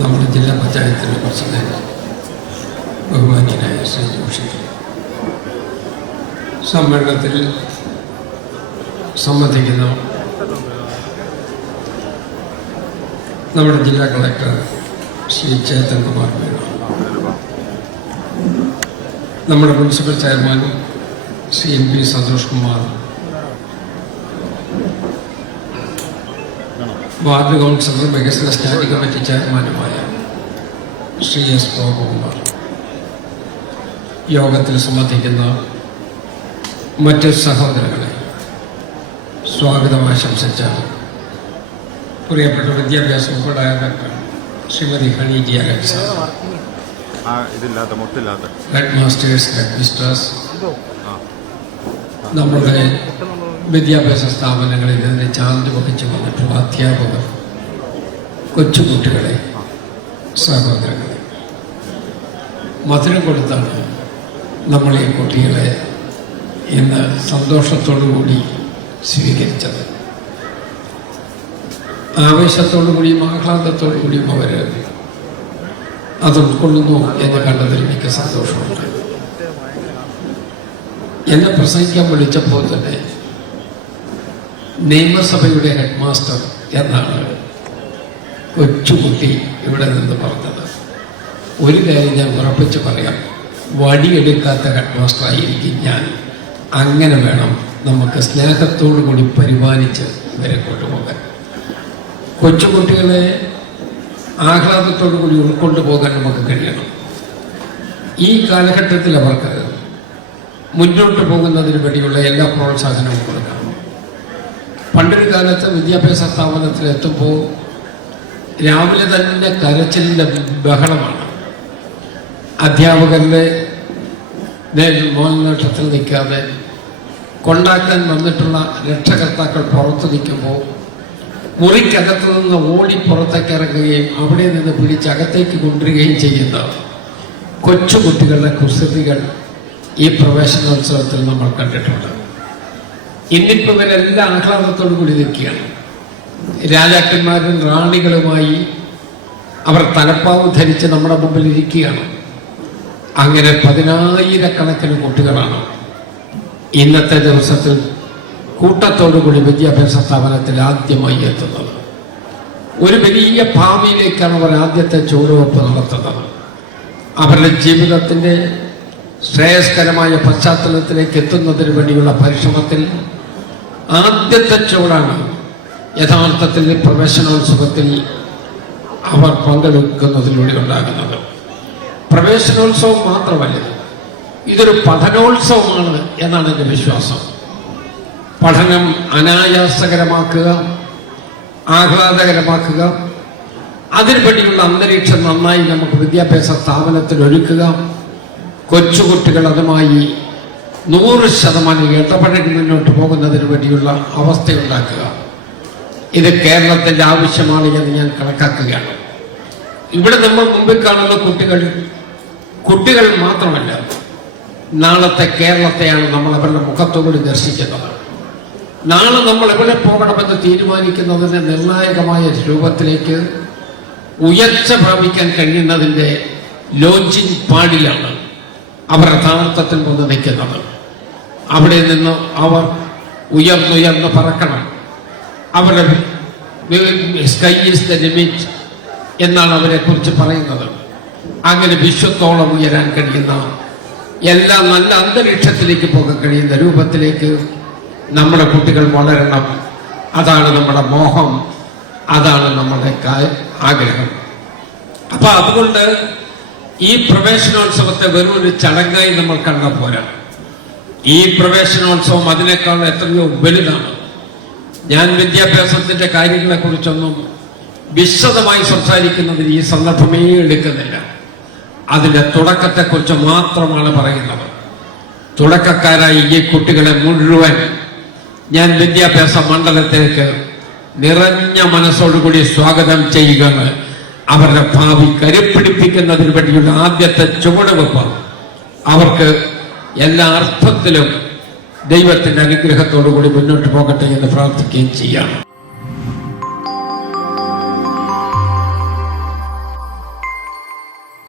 നമ്മുടെ ജില്ലാ പഞ്ചായത്തിൻ്റെ പ്രസിഡന്റ് ബഹുമാന്യനായ ശ്രീ ജോഷി സമ്മേളനത്തിൽ സംബന്ധിക്കുന്ന നമ്മുടെ ജില്ലാ കളക്ടർ ശ്രീ ചേതൻ കുമാർ മീണ, നമ്മുടെ municipal chairman Shri M P Santhosh Kumar, ward councillor വികസന സ്റ്റാൻഡിംഗ് കമ്മിറ്റി ചെയർമാനുമായ ശ്രീ എസ് ഗോപകുമാർ, യോഗത്തിൽ സംബന്ധിക്കുന്ന മറ്റ് സഹോദരങ്ങളെ സ്വാഗതം ആശംസിച്ച പ്രിയപ്പെട്ട വിദ്യാഭ്യാസ ഉൾപ്പെടെ ശ്രീമതി ഹണീജി അലക്സ, ഹെഡ് മാസ്റ്റേഴ്സ്, ഹെഡ് മിസ്റ്റേഴ്സ്, നമ്മുടെ വിദ്യാഭ്യാസ സ്ഥാപനങ്ങളിൽ ഇതിനെ ചാർജ് വഹിച്ചു വന്നിട്ടുള്ള അധ്യാപകർ, കൊച്ചുകുട്ടികളെ, സഹോദരങ്ങളെ, മധുരം കൊടുത്താണ് നമ്മൾ ഈ കുട്ടികളെ ഇന്ന് സന്തോഷത്തോടുകൂടി സ്വീകരിച്ചത്. ആവേശത്തോടുകൂടിയും ആഹ്ലാദത്തോടുകൂടിയും അവർ അത് ഉൾക്കൊള്ളുന്നു എന്ന് കണ്ടതിൽ എനിക്ക് സന്തോഷമുണ്ട്. എന്നെ പ്രസംഗിക്കാൻ വിളിച്ചപ്പോൾ തന്നെ നിയമസഭയുടെ ഹെഡ് മാസ്റ്റർ എന്നാണ് കൊച്ചുകുട്ടി ഇവിടെ നിന്ന് പറഞ്ഞത്. ഒരു കാര്യം ഞാൻ ഉറപ്പിച്ച് പറയാം, വടിയെടുക്കാത്ത ഹെഡ് മാസ്റ്റർ ആയിരിക്കും ഞാൻ. അങ്ങനെ വേണം നമുക്ക് സ്നേഹത്തോടു കൂടി പരിപാലിച്ച് ഇവരെ കൊണ്ടുപോകാൻ. കൊച്ചുകുട്ടികളെ ആഹ്ലാദത്തോടു കൂടി ഉൾക്കൊണ്ടുപോകാൻ നമുക്ക് കഴിയണം. ഈ കാലഘട്ടത്തിൽ അവർക്ക് മുന്നോട്ട് പോകുന്നതിന് വേണ്ടിയുള്ള എല്ലാ പ്രോത്സാഹനവും കൊടുക്കണം. പണ്ടൊരു കാലത്ത് വിദ്യാഭ്യാസ സ്ഥാപനത്തിലെത്തുമ്പോൾ രാവിലെ തന്നെ കരച്ചിലിൻ്റെ ബഹളമാണ്. അധ്യാപകരുടെ മോനോട്ടത്തിൽ നിൽക്കാതെ കൊണ്ടാക്കാൻ വന്നിട്ടുള്ള രക്ഷകർത്താക്കൾ പുറത്തു നിൽക്കുമ്പോൾ മുറിക്കകത്തു നിന്ന് ഓടി പുറത്തേക്ക് ഇറങ്ങുകയും അവിടെ നിന്ന് പിടിച്ചകത്തേക്ക് കൊണ്ടുവരികയും ചെയ്യുന്ന കൊച്ചുകുട്ടികളുടെ കുസൃതികൾ ഈ പ്രവേശനോത്സവത്തിൽ നമ്മൾ കണ്ടിട്ടുണ്ട്. ഇന്നിപ്പോൾ ഇവരെല്ലാം ആഹ്ലാദത്തോടു കൂടി നിൽക്കുകയാണ്. രാജാക്കന്മാരും റാണികളുമായി അവർ തലപ്പാവ് ധരിച്ച് നമ്മുടെ മുമ്പിൽ ഇരിക്കുകയാണ്. അങ്ങനെ 10,000-കണക്കിന് കുട്ടികളാണ് ഇന്നത്തെ ദിവസത്തിൽ കൂട്ടത്തോടുകൂടി വിദ്യാഭ്യാസ സ്ഥാപനത്തിൽ ആദ്യമായി എത്തുന്നത്. ഒരു വലിയ ഭാവിയിലേക്കാണ് അവർ ആദ്യത്തെ ചുവടുവെപ്പ് നടത്തുന്നത്. അവരുടെ ജീവിതത്തിൻ്റെ ശ്രേയസ്കരമായ പശ്ചാത്തലത്തിലേക്ക് എത്തുന്നതിന് വേണ്ടിയുള്ള പരിശ്രമത്തിൽ ആദ്യത്തെ ചുവടാണ് യഥാർത്ഥത്തിൽ പ്രവേശനോത്സവത്തിൽ അവർ പങ്കെടുക്കുന്നതിലൂടെ ഉണ്ടാകുന്നത്. പ്രവേശനോത്സവം മാത്രമല്ല, ഇതൊരു പഠനോത്സവമാണ് എന്നാണ് എൻ്റെ വിശ്വാസം. പഠനം അനായാസകരമാക്കുക, ആഹ്ലാദകരമാക്കുക, അതിനുവേണ്ടിയുള്ള അന്തരീക്ഷം നന്നായി നമുക്ക് വിദ്യാഭ്യാസ സ്ഥാപനത്തിൽ ഒരുക്കുക, കൊച്ചുകുട്ടികൾ അതുമായി 100% ഇടപഴകി മുന്നോട്ട് പോകുന്നതിന് വേണ്ടിയുള്ള അവസ്ഥയുണ്ടാക്കുക. ഇത് കേരളത്തിൻ്റെ ആവശ്യമാണ് എന്ന് ഞാൻ കണക്കാക്കുകയാണ്. ഇവിടെ നമ്മൾ മുമ്പിൽ കാണുന്ന കുട്ടികൾ മാത്രമല്ല, നാളത്തെ കേരളത്തെയാണ് നമ്മൾ അവരുടെ മുഖത്തോട് ദർശിക്കുന്നത്. നാളെ നമ്മൾ എവിടെ പോകണമെന്ന് തീരുമാനിക്കുന്നതിന് നിർണായകമായ രൂപത്തിലേക്ക് ഉയർച്ച പ്രാപിക്കാൻ കഴിയുന്നതിൻ്റെ ലോഞ്ചിങ് പാടിലാണ് അവർ യഥാർത്ഥത്തിൽ വന്ന് നിൽക്കുന്നത്. അവിടെ നിന്ന് അവർ ഉയർന്നുയർന്ന് പറക്കണം. അവരുടെ സ്കൈ ഈസ് ദ ലിമിറ്റ് എന്നാണ് അവരെ കുറിച്ച് പറയുന്നത്. അങ്ങനെ വിശ്വത്തോളം ഉയരാൻ കഴിയുന്ന, എല്ലാ നല്ല അന്തരീക്ഷത്തിലേക്ക് പോകാൻ കഴിയുന്ന രൂപത്തിലേക്ക് നമ്മുടെ കുട്ടികൾ വളരണം. അതാണ് നമ്മുടെ മോഹം, അതാണ് നമ്മുടെ ആഗ്രഹം. അപ്പൊ അതുകൊണ്ട് ഈ പ്രവേശനോത്സവത്തെ വെറും ഒരു ചടങ്ങായി നമ്മൾ കണ്ടാൽ പോരാ. ഈ പ്രവേശനോത്സവം അതിനേക്കാൾ എത്രയോ വലുതാണ്. ഞാൻ വിദ്യാഭ്യാസത്തിന്റെ കാര്യങ്ങളെ കുറിച്ചൊന്നും വിശദമായി സംസാരിക്കുന്നതിന് ഈ സന്ദർഭമേ എടുക്കുന്നില്ല. അതിന്റെ തുടക്കത്തെക്കുറിച്ച് മാത്രമാണ് പറയുന്നത്. തുടക്കക്കാരായി ഈ കുട്ടികളെ മുഴുവൻ ഞാൻ വിദ്യാഭ്യാസ മണ്ഡലത്തിലേക്ക് നിറഞ്ഞ മനസ്സോടുകൂടി സ്വാഗതം ചെയ്യുകയാണ്. അവരുടെ ഭാവി കരുപ്പിടിപ്പിക്കുന്നതിന് വേണ്ടിയുള്ള ആദ്യത്തെ ചുവടുവെപ്പ് അവർക്ക് എല്ലാ അർത്ഥത്തിലും ദൈവത്തിന്റെ അനുഗ്രഹത്തോടുകൂടി മുന്നോട്ട് പോകട്ടെ എന്ന് പ്രാർത്ഥിക്കുകയും ചെയ്യാം.